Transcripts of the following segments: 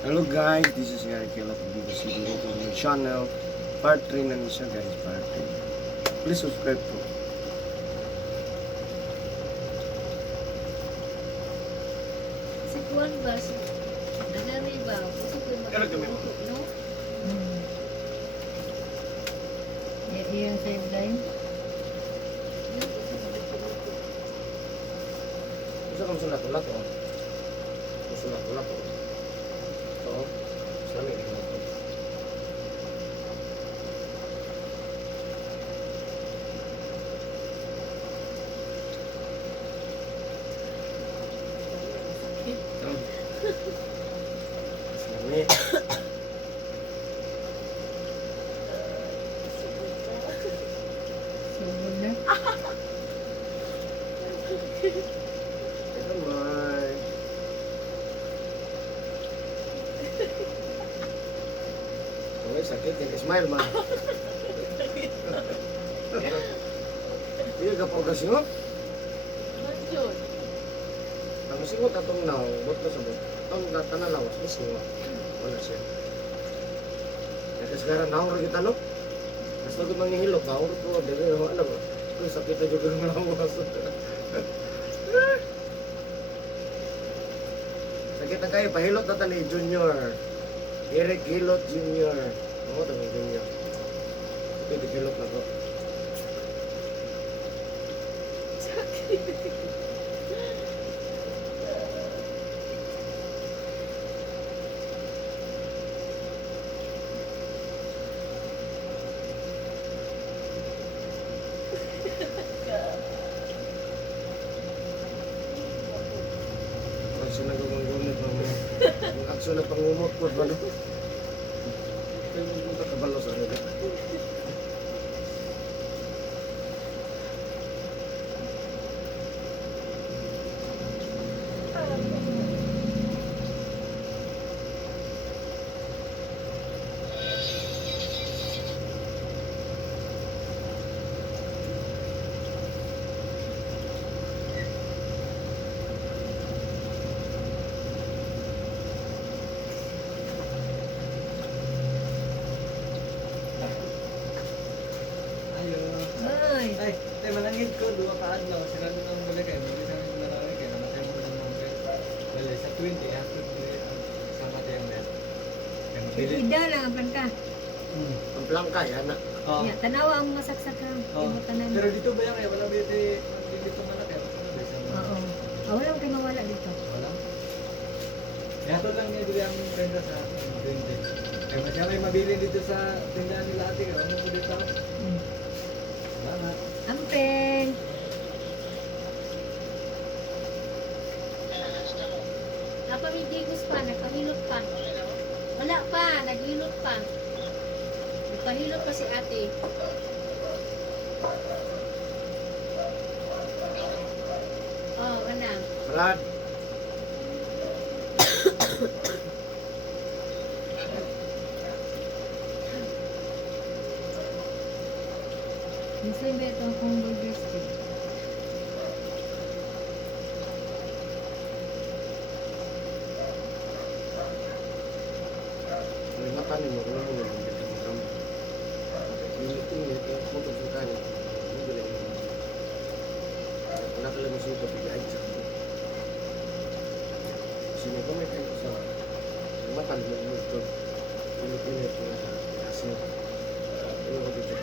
Hello guys, this is Gary Kela from BBC Dito to my channel. Part 3 na niya guys, part 3. Please subscribe po. Si Juan ba? Si nanay ba? Kasi kung magkakuluto, no? Iyang sideline. Yun, kasi magkakuluto. Gusto ka masulat-ulat o? Masulat-ulat o? Ito o? Sali, ito o. Sali. Sugod na. Ito may. Okay, sakit. Smile man. Iya ka po kasi mo? Ano yun? Ang singot atong naw, bot na sa bot. Itong tanan lawas, ni singot. Wala siya. Kasi sekarang naw rin kita no? Basta ko manghihilok, naw rin ko. Dili, ano ba? Uy, sakit na juga ng lawas. Sakit na kayo, pahilot na tani Junior. Eric Hilot Junior. Ano ito ng Junior? Ito, hilot na to. Aksyon na gumungunit ang aksyon na pangumot po ba no? Kaya mo ito kabalo sa nila. Ay! Ay, tay manangit ko dua ka adlaw sila nang balik kay hindi sa amin nalalay kay namatay mo ng mga bali sa 20 after sa matay ang net. Kaya mabili. Ida lang ang panta. Ang plangka yan na. Oh. Ya, tanawa ang mga saksakan. Oh. Imo tanan. Pero dito ba yan kaya wala ba dito malaki ako na ba sa Oo. Wala mo kayo mawala dito. wala. Yato lang niya dili ang benta sa 20. Kaya masya may mabili dito sa tindahan nila ate kaya ano po dito. Salamat. Ampeng! Napamigigos pa, nagpahilot pa. Wala pa, naghilot pa. Nagpahilot pa si ate. Oh, anang. Brad, Minsan ba ito akong burger stick? may mata ni mo. Wala mo naman. Init-init. Puto sa kanin. Hindi ba lang yun? Wala ka lang masuto. Bigay sa kanin. Sino ka may kayo sa mata ni mo ito. Init-init. Asin. Ano ko dito?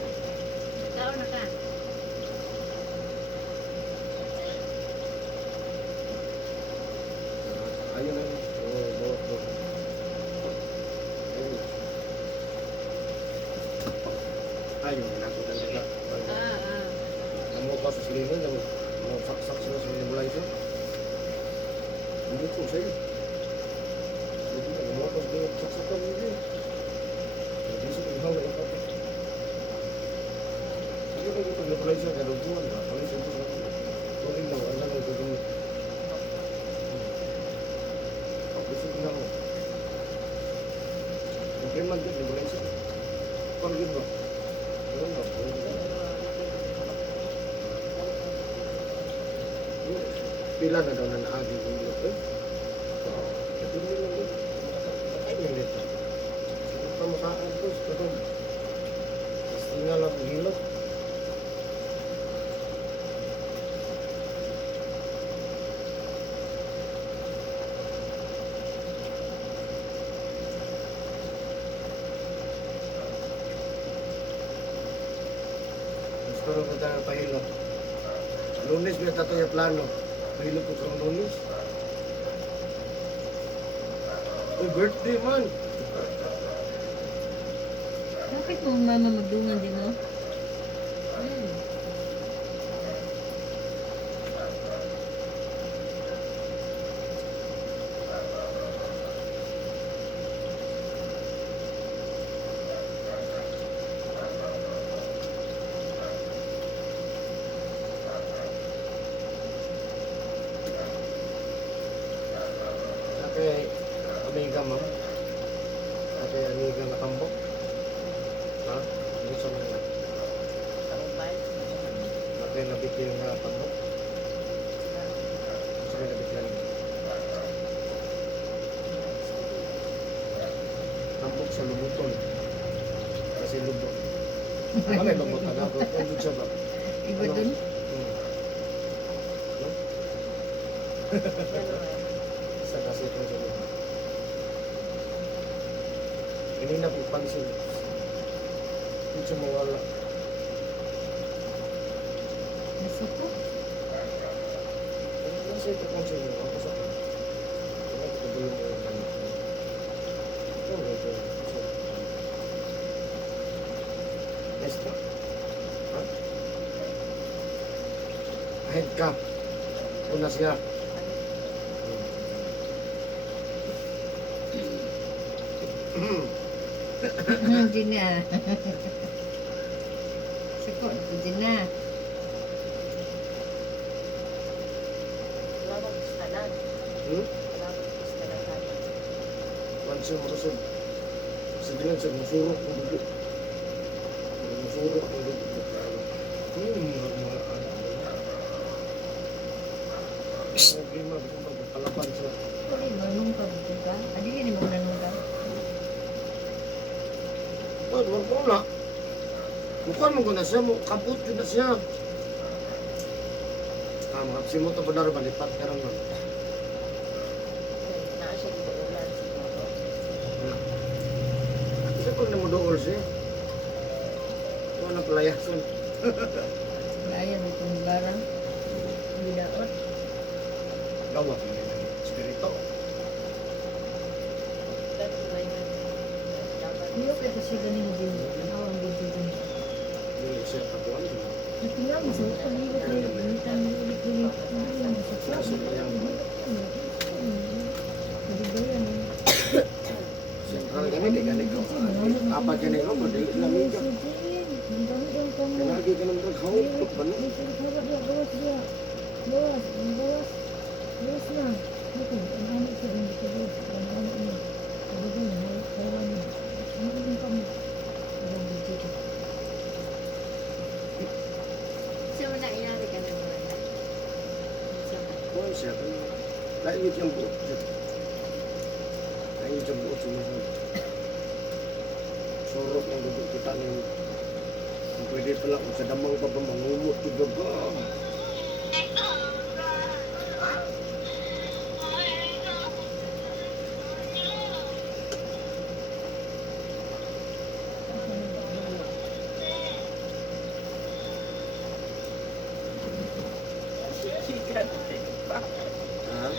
Tao na ka. Ayun na. Bawat ko. Ayun. Ayun. Nakutan ka. Kamu pa sa silingan. Mau saksak sila sa mga bulay ito. Hindi po sa'yo. Hindi ka. Mau pa sa saksak ka mo yun. Hindi sa kong hawak ito. Sige ba ito na bulay siya. Kaduguan ba? Bulay siya ito sa mga. Turing daw. Ang lang ito gamit. Gusto ko na ako. Okay man din, libre siya. Kung yun ba? Ayun ba? Pila na daw na naagi yung ilo. Eh? Ito nila yun. pero kung tayo pahilot. Lunes may tato yung plano. Pahilot ko sa lunes. Uy, birthday man. Bakit mo mama magdungan din mo? Hmm. Kay amiga ma'am. Kay amiga nakambok. Ha? Ano sa mga Kay nabitil nga tambok. Sa mga nabitilan. Tambok sa lumuton. Kasi lubot. Kami lubot na ako. Ano siya ba? Iba dun? Hmm. Ano? Sa kasi ito sa lubot. Ini na po pansin. Hindi siya mawala. Nasiko? Ano lang siya ito kung siya mo? Ako sa akin. Ano ito kabulong mo yung ganit? Ito, ito. Next pa. Ha? Ahead ka. Una siya. Hindi na. Siko, hindi na. Hmm? Kuan siya marusog. Sabihan siya, masurok ang dugo. Masurok ang dugo. Mga ano. Ang problema, gusto magkalaban siya. Uli, marunong ka dito ka? Adili ni mo nanong ka? Wag, wala. Bukan mo ko na siya, kaput ko na siya. Makapsi mo ito ba na rin, malipat ka rin man. Kasi pag namudool siya, ito na palayason. Bayan itong barang. Hindi dapat. Gawat mo yung espirito. Iyo kita siya ganing din. Awang dito din. Hindi siya kapuan. Natingnan mo sa pag-ibig ko yung binitan mo ulit-ulit. Hindi mo sa Kasi kaya mo. Hindi ba yan? Siyempre kami, di ganit ko. Apa ganit ko, pwede lamig ka. Kanagi ka ng draghawag ko ba na? Siya mo na inari ka ng mga na. Siya mo. Kuhan siya, lainit yung buot siya. Lainit yung buot siya. Surok ng dugo kita ng kung pwede pala kung sa damang pa ba mangumot yung gagam. Ha?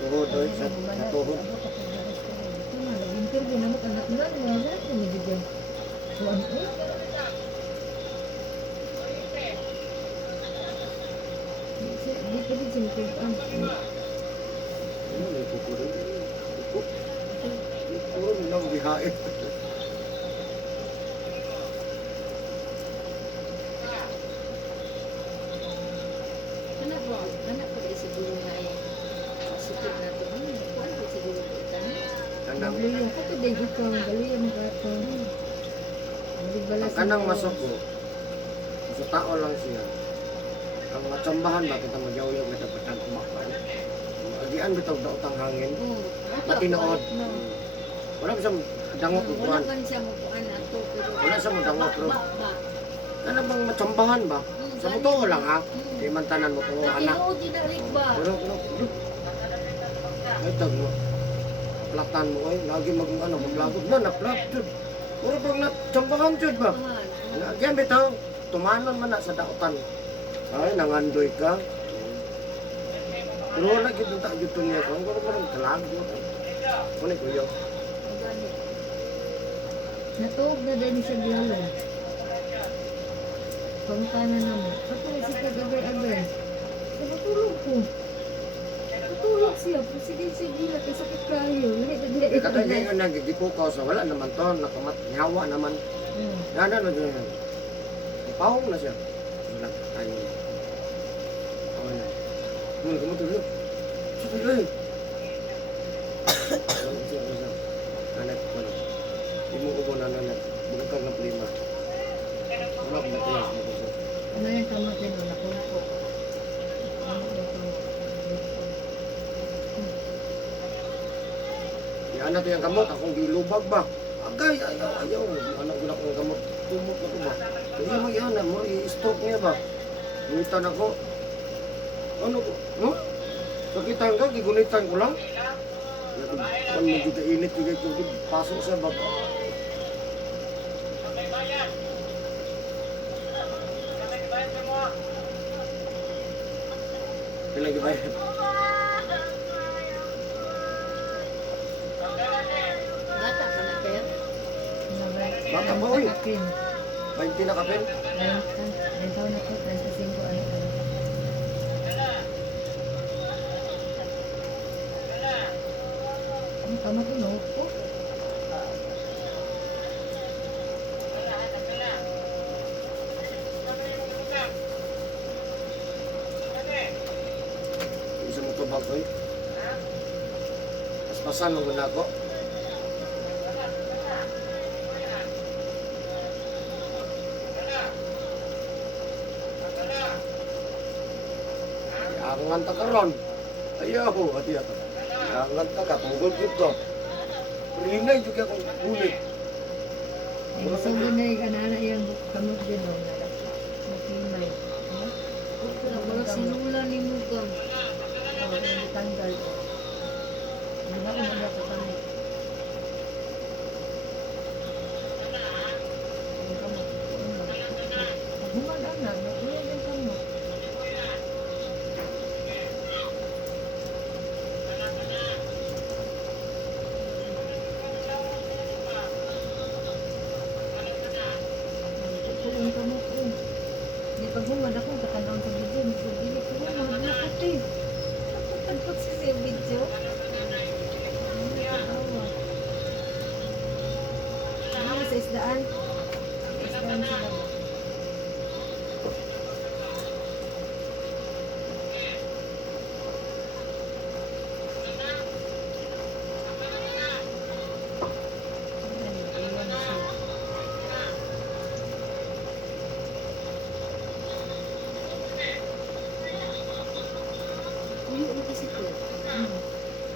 Tuhod, sa tuhod. Interview naman anak na wala ko medyo. Kuan eh. Di ka din sinipag Ano may kukurin? Kukurin lang bihain. Anak ko, anak ko ay siguro na ay sakit na ito. Kuan ko siguro ko ito. Kanang, Galuyong ko to din ikaw, galuyong ka to. kanang masok ko. Sa tao lang siya. Ang matsambahan ba kita magyaw-yaw kita patang kumakay. Agian bitaw daw tang hangin. Matinood. Wala ba siyang dangot Wala kukuhan? man siya mo kuan ato pero Wala siya mo dangot pero ba. ano bang matsambahan ba? Mm. Sa motor lang ha. Di man tanan mo to anak. Nakinood din na rin ba? Pero ay tag mo. Platan mo ay lagi mag ano maglagod na naplat jud. Puro pag natsambahan jud ba. Mahal. Nagyan bitaw tumanon man na sa daotan. Ay nangandoy ka. Pero wala gid ta jud niya ko. Pero man kalag mo. Kuno kuya. Natuog na din siya dihalong. Pangkanan na mo. Patay si kagabay-agay. Sa matulog ko. Matulog siya. Sige na kasi sakit kayo. Lahat na dili. Katay ngayon nagigipukaw sa wala naman to nakamat nyawa naman. Nana na dyan. Pawong na siya. Wala tayo. Awa na. Kamu tuloy. Tuloy. Anak ko na. Imo ko na nanak. Bukag ng prima. Wala ko matiyas mo ko. Ano yung kamatin mo? Nakulpo. Ano yung kamatin? Yan na to yung gamot. Akong gilubag ba? Agay, ayaw. Anak ko na akong gamot. Tumot na ko ba? Kaya mag-iana mo. I-stroke niya ba? Gunitan ako. Ano ko? No? Sakitan ka? Gigunitan ko lang? Kung magiging init, bigay ko pasok sa baba. Kailan gibayad? Gata ka na, Per? Bata ba, uy? Kapin. 20 na kapin? 30 taon na ko. 35 ano ka. Ang kamatin mo ko. Isa mo to bagoy? Paspasan mo muna ako. Iangan ta karon. Ayaw, hati ato. Iangan ta ka, tunggol dito. Rinay juga kong ulit. Ang sabi na yung kanana yung kamot din o. Makimay. Wala sinula ni Mugang. Oo, yung tanggal o. Hindi na ako nagla sa kamot. Yung kamot. Pag humagana, nakuya yung kamot. Ito yung kamot ko. Di pag humad ako, katanawang sa video. Hindi ko mga blakot eh. Pagpag sa video. Ano sa isdaan? Sa isdaan sa baba. Iwan siya. Uyo na kasi, Per.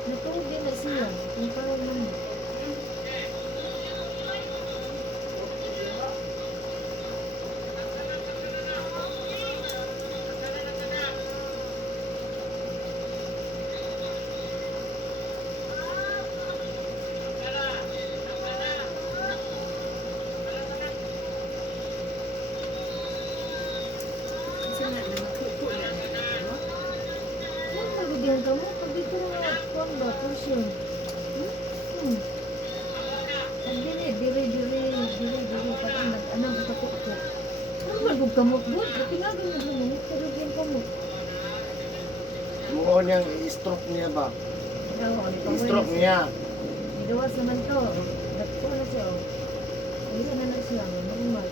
Natuog din na siya. Kung parang naman. Kasi nga, namakupo na. No? Ano magiging ka mo? Pag dito na kuwan ba? Portion. Pag dili. Parang nag-anam ito ko. Ano magiging kamot doon? Pati nga ganyan mo. Pero yung kamot. Mukha niyang i-stroke niya ba? I-stroke niya. Idawas naman to. Nagpo na siya. Isa na siya. Normal.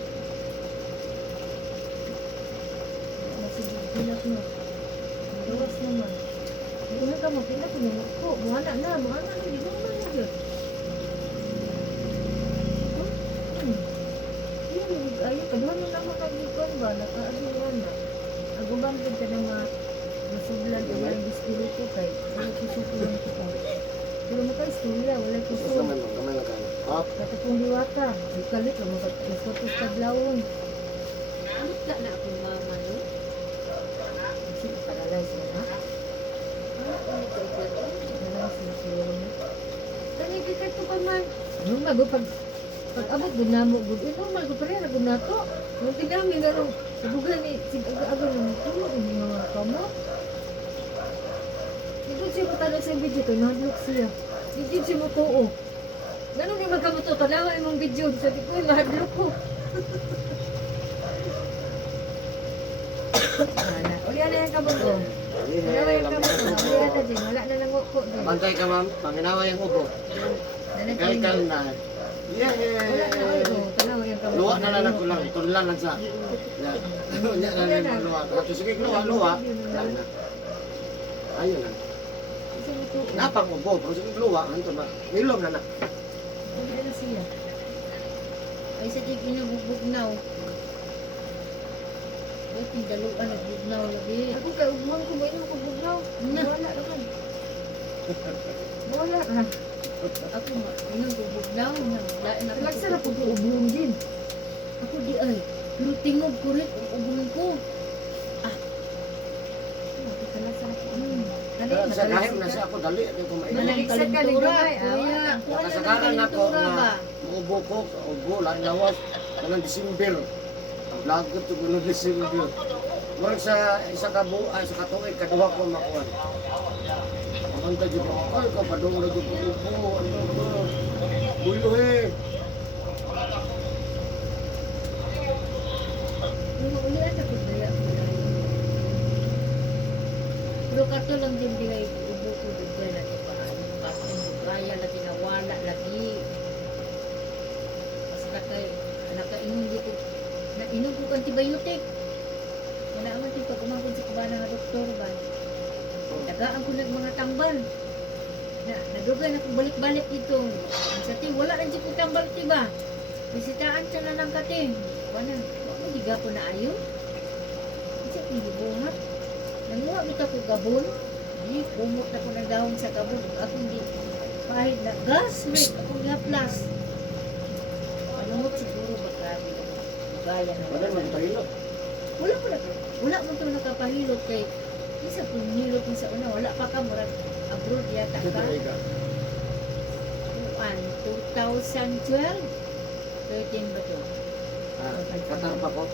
Nasigilat mo. Idawas naman. Una ka mo, pila ko naman ko. Buhana na. Hindi naman na yun. Ayaw, kaduhan mo naman nag-ikon ba? Nakaagawan na. Agubangkid ka ng mga masublan o walang espiritu kay wala kusukulan ko ka. Pero maka-istorya, wala Gusto kusog. naman mo, kamay lang kayo. Ha? Katapong diwata, ikalit lang, nasutos taglawon. Amot ka na akong mama no. Kasi paralyze na na. Ano ko ikaw? Paralyze na siguro na. Dali kita to pa man. Normal go pag abot gud namo gud. Normal go pare na gud nato. Yung tinami nga ro. Sabugan ni sig aga-aga ng tulo ni mga kamo. Ito siya patalo sa video to, nahadlok siya. Hindi siya mo tuo. Ganun yung magkamuto, tanawa yung video. Sabi ko, mahadlok ko. Wala. Uli na yung kamuto. Tanawa yung kamuto. Uli na din. Wala na nango ko din. Bantay ka ma'am, panginawa yung ubo. Kay kal na. Yeah, Wala na yeah. ako. Tanawa yung kamuto. Luwa na lang ko lang, tunlan lang sa. Yeah. Nya na lang luwa. Ato sige luwa. Ayun na. Ayun na. Kasi mo tuo. Napang ubo, pero sige luwa anto na. Ilom na na. Uli na siya. Ay sa tig inabubugnaw. Ay tindaluan nagbugnaw lagi. Ako kay ubuhan ko ba yung kubugnaw? Wala naman. Wala na. Ako nga, inang bubugnaw na. Lain na Nagsarap ko ubuhan din. Ako di ay. Pero tingog ko rin ang ubong ko. Sa kahit na siya ako dali ako mainom. Maligsan ka rin gamay, Kuya, kuha na ng Kasagaran ako kalentura ba? na ubo ko, ubo lang lawas kanang December. Ang lagot to kuno December. Murag sa isa ka sa katuig kaduha ko makuan. Pamanta jud ko, ay ka padung na jud ko ubo, ano ba? Bulo eh. Yung ulian na ko daya ko na yun. Pero kato lang din digay ubo ko dugay na di paano. Kapag bugaya lagi nawala lagi. Basta kay nakainom di ko nainom ko antibiotic. Wala man din pag umangkon sa kubana nga doktor ba. Tagaan ko ng mga tambal. Nadugay na kong balik-balik dito. Sa ti, wala rin ko tambal tiba. Bisitaan siya na ng kating. Wala diga ko na ayo. Kasi akong gibuhat. Nanguha kita ko gabon. Di, kumot na ko ng dahon sa gabon. Ako hindi pahid na gas. Wait, akong gaplas. Panungot siguro magkabi. Bugaya na. Wala man tahilo. Wala mo ito nakapahilot kay isa kung nilot mo sa una. Wala pa ka murag abroad yata Ito ka. ka. Kuan, 2012. 13 ba to? Qatar pa ko.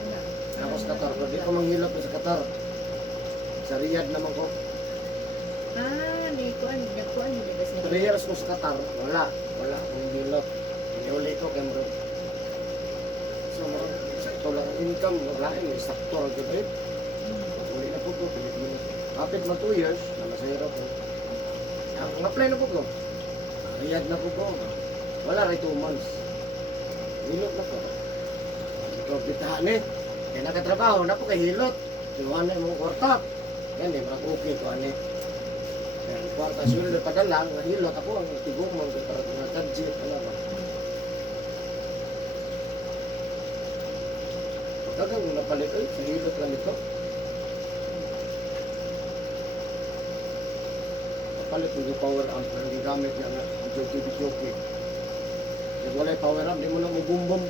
Wala. Tapos Qatar ko. Di ko manghilot sa Qatar. Sa Riyadh naman ko. Di kuan, nagkuan mo diba sa 3 years ko sa Qatar. Wala. Wala akong hilot. Uli ko kay bro. So, sakto lang ang income. Wala eh. Sakto lang ko eh. Uli na po ko. Pilipinas. Kapit mo 2 years. Namasahirap ko. Ang apply na po ko. Riyadh na po ko. Wala rin 2 months. Hilot na ko. Ikaw bitahan eh. Kaya nakatrabaho na po kay hilot. Diwan na yung kwarta. Yan eh, mga okay ko ano eh. Yan, kwarta sila na padala, nga hilot ako ang tigok mo para mga kadjit, ano ba. Pagkagang napalit, ay, sa hilot lang ito. Napalit yung power amp na hindi gamit niya nga, ang jockey. Kaya wala yung power amp, di mo na mo bumbum.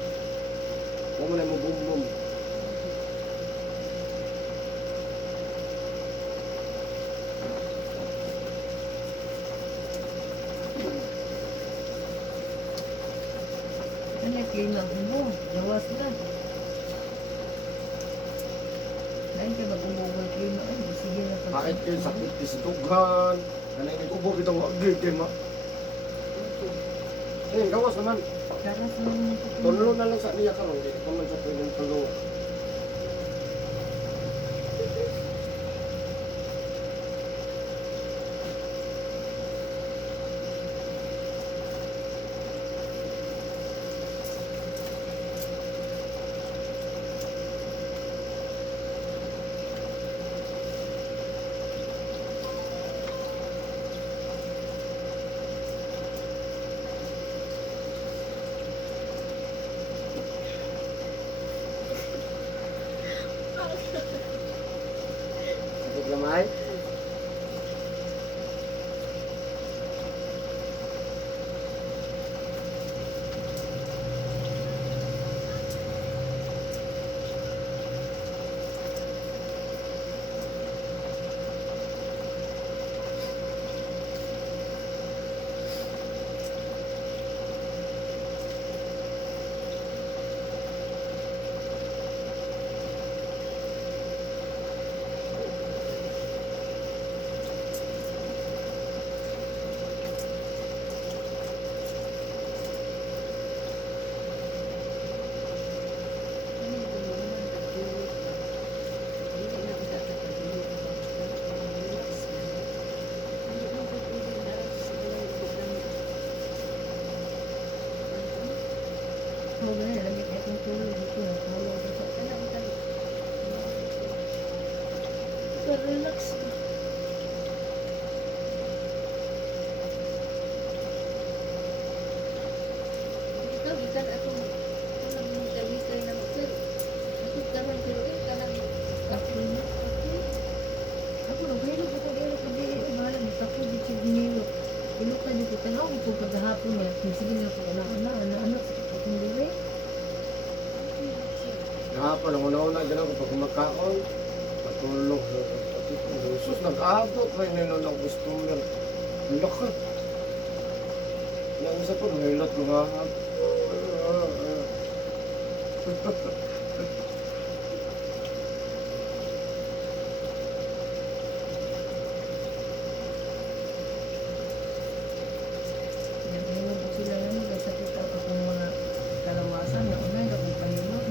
Huwag mo na mo bumbum. Ano yung klima mo? Gawas na. Lain ka mag-umubo yung klima. Ay, sige na pa. Kahit yun, sakit di sa tughan. Ano yung ubo kitang wagig kayo ma. Ayun, gawas naman. Karas mo yung Tulo na lang sa niya karon, di ko man sa pwedeng tulo. Sakit lamay. Ako ganun, lamig na itong tulog dito. Tulog ko sa Anak ko kami. Pero relax. Ikaw, ikan ako. Ako lang yung kawikay na pero ako karon pero kanang kape na. Ako nag-hilog ko dito ko dito. Bahala, ako dito ginilo. Ilok na dito. Tanaw ko kagahapon niya. Sige na ako, anak. Sa akong dili. Kahapon, ang una-una, gano'n ko pag kumakaon, matulog. Jesus, nag-abot, may nino ng customer. Ang lakas. Yung isa po, nahilat ko nga. Nag-hilog ko sila nga. Nag-sakit akong mga kalawasan. Naunay, akong pahilog.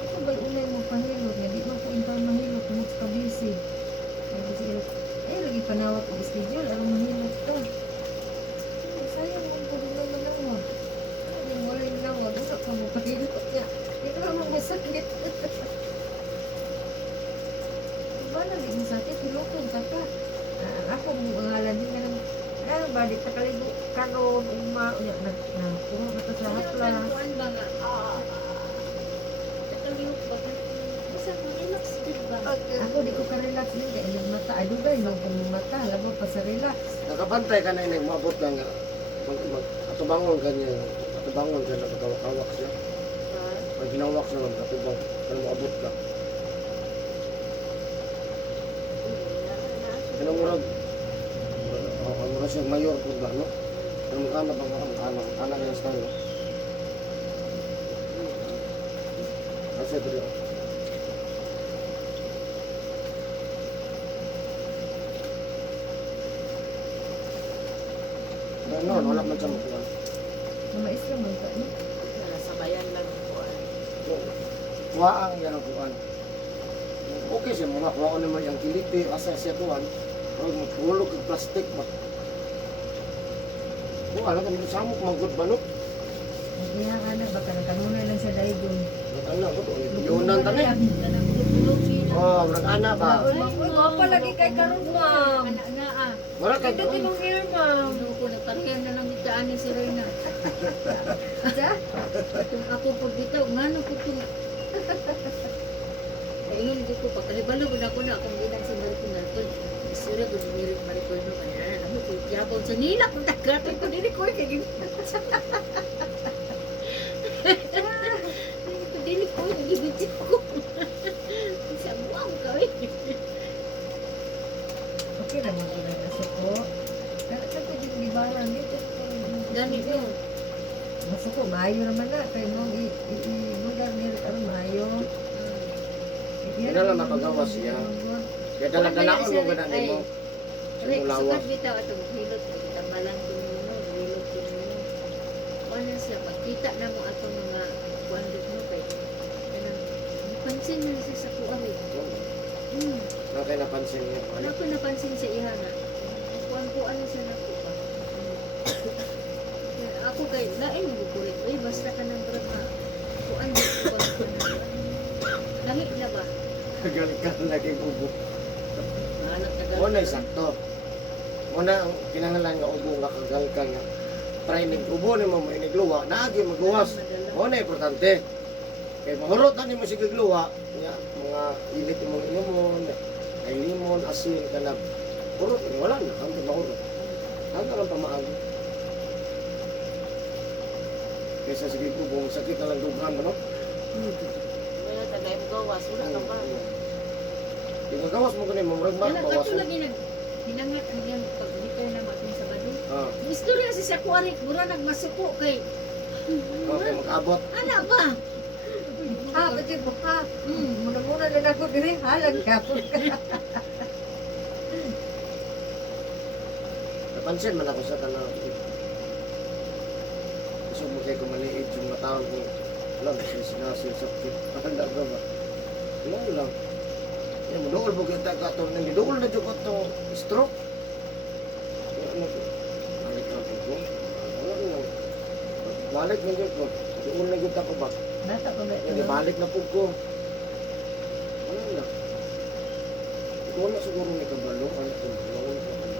Ako ba unay mo pahilog? Hindi mo ko intang mahilog. Kung mas kabisi. Lagi panawat ko schedule. Arang mahilog ka. Sayang mo ko din naman nawag. Hindi mo rin nawag. Wala ka mo pahilog niya. Hindi ka mo masakit. Ba na hindi masakit? Hilokin ka pa. Ako ngalan din ka ng balik sa kaligo karon uma puro na to sa hapla. Kuan ba nga? Katawiyok ba? Basta relax din ba? Ako di ko ka-relax din kaya yung mata ay dugay no kung mata labo pa sa relax. Nakapantay ka na yung mabot ng katubangon ganyan. Katubangon ka na katawak siya. Pag ginawak siya ng katubang, kaya maabot ka. Kaya murag, murag siya mayor po ba, no? Pero magkana ba nga, magkana yung style, no? Kasi ito rin. Ganon, wala man siya makuha. Maestra man ka no. Sabayan lang ko. Kuhaan yan ang kuhaan. Okay siya, mga kuhaan naman yung kiliti, asa siya kuhaan. Pero magpulog ng plastic ba? Kuhaan lang kami samok, manggod ba, no? Hindi nga ana baka nagkanunay lang sa daygon. Ano, ito, yunan tani. Oh, nag-ana ba? Uy, mapa lagi kay karon ma'am. Anak na ah. Wala ka Ito tinong hair ma'am. Ano ko, nagparihan na lang itaan ni si Reyna. Sa? Itong ako pag bitaw, ngano ko itong... Ayun, hindi ko pagkalibalo ko na ako na akong ginang sa Maricon Narcon. Isura ko dumirin Maricon no, kaya alam mo, kung yabaw sa nila, kung tagatin ko dili ko, kaya dili ko, nagibitip ko. Sa buwang ka, eh. Okay ra mo gina na suko. Kana ka ko din gibaran dito. Ganit yun. Masuko maayo naman na kay mong i-lugar ni aron maayo. Yun na lang mapagawa siya. Kaya dala-dala ko mo ganun mo. Like, Simulawa. sukat bitaw ato hilot ko tambalan ko nino, hilot ko nino. Ano siya pagkita na mo ato mga kuandot mo kay kanang pansin na siya sa kuan eh. Ano kayo napansin niya? Ano ko napansin sa iha nga. Kuan ko ano siya na ko pa. Kaya ako kay lain mo kulit. Uy basta ka nang brad na kuan dito ko pa na. Lahi na ba? Gagal ka lagi ubo. Anak tagal. Muna sakto. Muna ang kinahanglan nga ubo nga kagal ka nga. Training ubo ni mo inigluwa, naagi magluwas. Muna importante. Kaya mahurot na ni mo sige gluwa, nga mga ilit mong inumon, ay limon, asin, kanab. Hurot, wala na, hanggang mahurot. Hanggang lang pamaagi. Kaysa sige ko, buong sakit na lang dughan mo, no? Wala tagay mo gawas, wala ka pa. Yung gawas mo ganun, murag Wala mak, ka bawas to mo. lagi nag hinangat ang yan pag dito na matin sa bado. Ah, Istorya si sa kuarik, mura nagmasuko kay. okay, mag-abot. Ana ba? Ha, pati mo ha. Muna na ako diri halag ka po. Napansin man ako sa tanang. Gusto mo kayo kumaliit yung matawag ko. Alam, sinasil sakit. Handa ka ba? Wala lang. Yan mo, dool mo kita ka ito. Dool na dyan ko ito. Stroke. Ano ko? Balik na po ko. Wala lang. Balik na dyan ko. Dool na punta ko ba? Bata pa ba ito? Yan, ibalik na po ko. Wala na. Ikaw na siguro may kabalo. Ano ito? Wala na kabalo.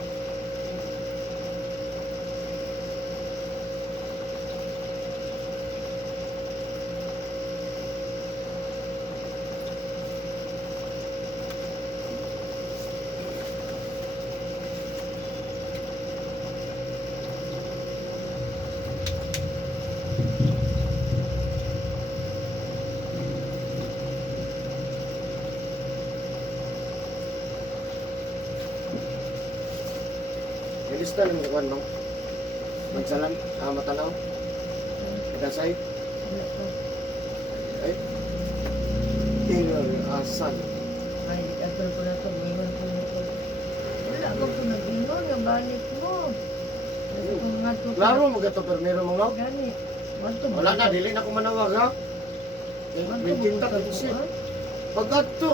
May lista na mga kuwan bang? Magsalan, matanaw, Nagasay, Wala pa. ay, Tingol, Asan. Ay, atol ko na ito. Mayroon ko na ito. Wala ka po nag-ingon. Yung balik mo. Kasi kung nga ito. Klaro, magato permero mo no? Gani. Wanto ba? Wala na, dili na ko manawag ha. Wanto May ba tinta ka kasi. po, ah? Pagkato.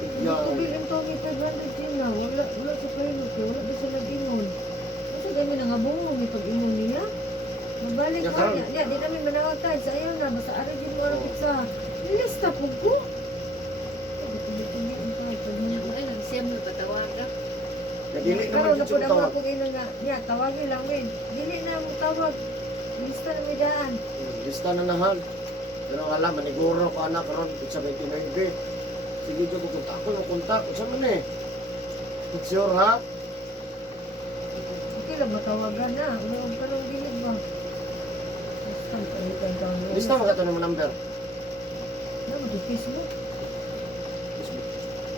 Hindi ko bilhin to ni 500 din na. Wala sa pilot eh. Wala ba siya nag-ingon? Kasi kami nangabungo may pag-ingon niya. Mabalik Ya, mo karon. niya. Di namin manawag tayo. Sa ayaw na. Basta arigin mo ang sa lista po ko. Ay, nagsiyam na patawag ka. Dili na Karon na po magkitsong na tawag. ako ina nga. Niya, tawagin lang min. Dili na mo tawag. Lista na may daan. Lista na nahan. Pero wala, maniguro ko anak karon sa 29. Sige, dyan ko kunta ako ng kontak. Saan man eh? Sure ha? Okay lang matawagan na. Huwag ka nang gilig ba? Basta palitan ka ang Lista mo ka ito ng number. Ano mo Facebook?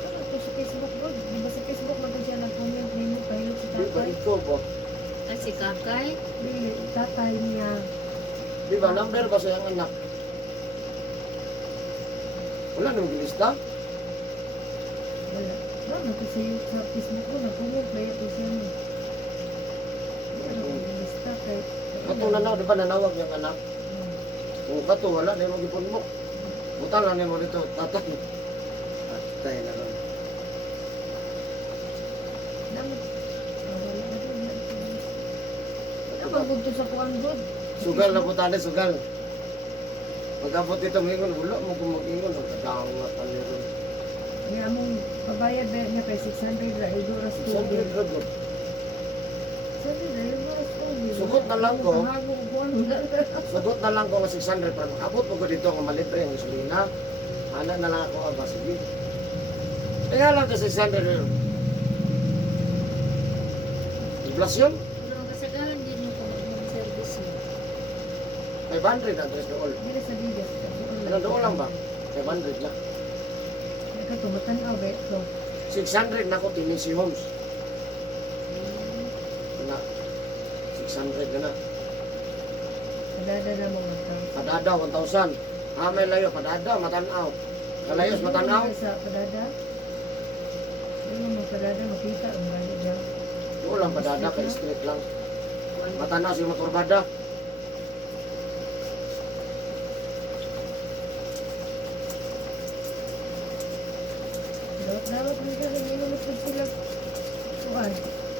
Ano ito sa Facebook bro? Di ba sa Facebook man siya nag-comment nimo pahilot si Di ba tatay? ikaw ba? Ay, si Kakay. Dili, tatay niya. Di ba number ba sa iyang anak? Wala nang lista? Wala. Ba, nagkasayot sa Facebook ko, nag-comment ba ito siya mo? Ano ko yung lista kay... Kato na di ba nanawag niyang anak? Kung kato, wala na yung magipon mo. Butang lang mo dito, tatay. Tatay na ron. Namit. Wala na rin. Napagod to sa kuwan good. Sugal na po tayo, sugal. Pag-abot dito, mag-ingon, wala mo kung mag-ingon. Ang kadangat ang liron. Kaya among pabayad ba niya kay 600 ra iduras to. Saan yung dragon? Sabi na yung oras to. Sugot na lang ko. Pangako ko ano na. Sagot na lang ko nga 600 para makabot mo ko dito nga malibre ang gasolina. Ana na lang ako, aba, sige. Kaya lang ka 600 yun. Inflasyon? Wala ang kasagahan din mo kung mag service mo. 500 ang tres dool. Dili sa bigas. Ano doon lang ba? 500 na. Ikaw tumatan-aw ba ito? 600 na ko tinisi homes. Na 600 na na. Kadada na mo ito. Padada 1,000. May layo, padada, matanaw. Kalayos, matanaw. Sa kadada? Ano mo kadada makita ang gani dyan. Doon lang padada, kay street lang. Matanaw si motor bada. Dapat mo siya rin inumutod sila. Kuan.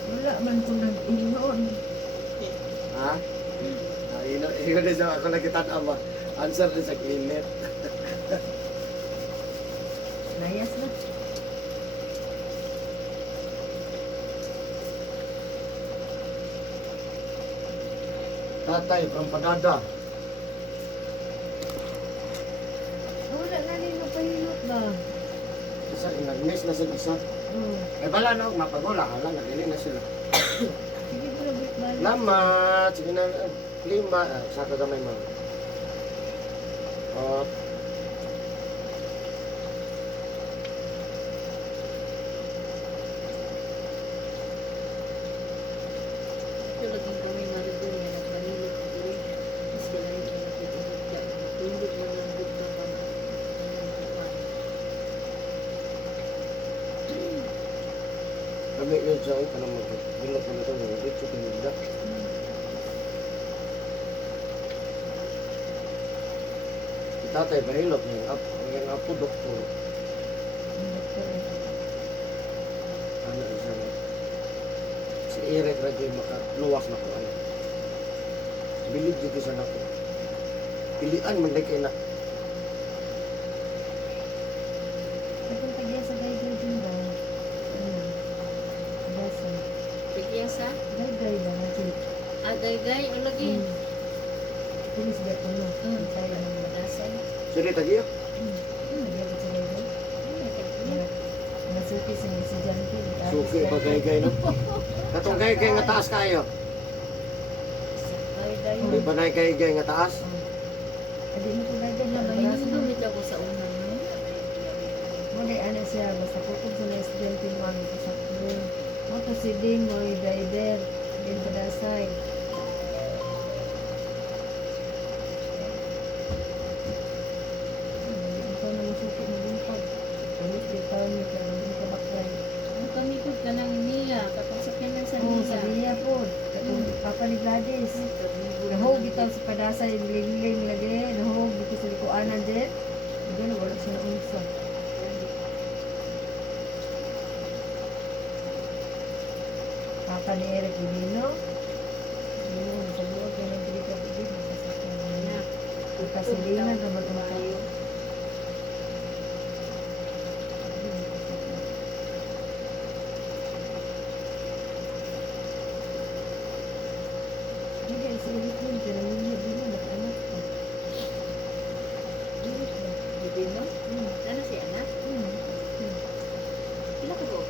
Wala man kung nag-ingon. Ha? Ino din sa ako nagkitaan ba? Answer din sa kilit. Layas na. Tatay from Padada. Wala na rin pahilot ba? Isa, nag-miss na sila isa. Oo. Eh bala no, mapagula ka lang, nagili na sila. Sige ko na balik. Lamat! Sige na, 5. Sa kagamay mo. At, Ito laging kami marigoy na nagpanilip ko rin. Mas kailangan ko nakikita. Tulog mo ng dito pa. kami yun sa ito naman. Bilot na ito, nagigit sa pinigda. Si tatay, bahilot niya. Ang apo, doktor. Ano isa na. Si Eric Rajoy makaluwas na ko. Bilid dito sa nako. pilian man kay na. Katong tagya sa gay-gay din ba? Ano? Basa. Bigyan sa Gay-gay ba na siya? agay-gay o lagi. Pulis ba ito no? Mm. Tayo ng mga. Nasay. Sige tagiyo. Nagyabot sa gay-gay. Nasuki sa mga estudyante. Suki pa gay no. Katong gay nga taas kayo. Agay-gay. Di ba na gay nga taas? Adi mo ko gay-gay na May hinumdumit ako sa unang no. Muna ano siya, basta kukog sa mga estudyante mo ang ito sa kulo. Mo to si Ding, mo yung driver. Din padasay. Ito na masuki mo buntag. Alis di taon niya kaya hindi ka baklay. Ang kamikot ka ng niya. Kapag sa pinang sa Oo, sa niya. liya po. Katong Papa ni Gladys. Nahog dito sa padasay, ling-ling lagi. Nahog dito sa likuanan din. Doon, wala siya na unsa. Papa ni Eric Udino. Udino, sa buwag ka ng dito. Masasakyan mo na. Ipasilinan na magkamayo. Hindi, sa ulit yun. Pero hindi mo mag-anak ko. Ulit ba? Hindi mo? Ano si anak? Pila ka po?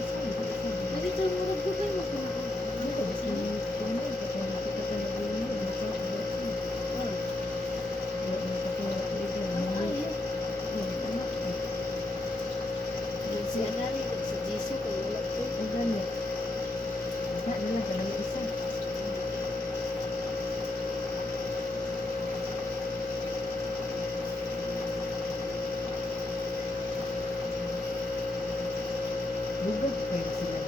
Isa. Nagito mo nagdugay mo. Dito, basta yung tumay. Kapag nakita ka na buwan mo, nakakabot mo. Wala na ka pinapaligan. Ay, Anak ko. si anali sa Jiso kay wala ko. Ang gani. Wala na lang ka lang isa. Bugad kayo sila